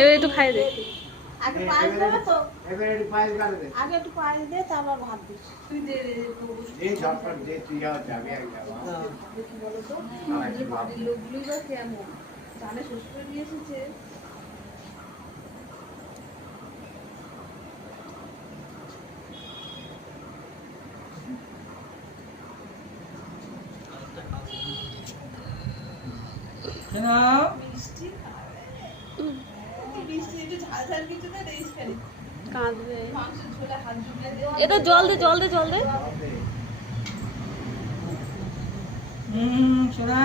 এবার একটু খাই দে। আগে পায়েস দেবে তো এবারে একটু পায়েস গালে দে আগে একটু পায়েস দে তারপর ভাত দিস তুই দে এই ঝটপট দে তুই যাবে একদম কি বলো তো আমাদের বাড়ির লোকগুলোই বা কেমন জানে শ্বশুর নিয়ে এসেছে কেনা মিষ্টি খাবে মিষ্টি একটু ঝাল ঝাল কিছু না দেইস খালি কাঁদবে। মাংস ঝোলে হাত ঝুলে দে এটা জল দে। সোনা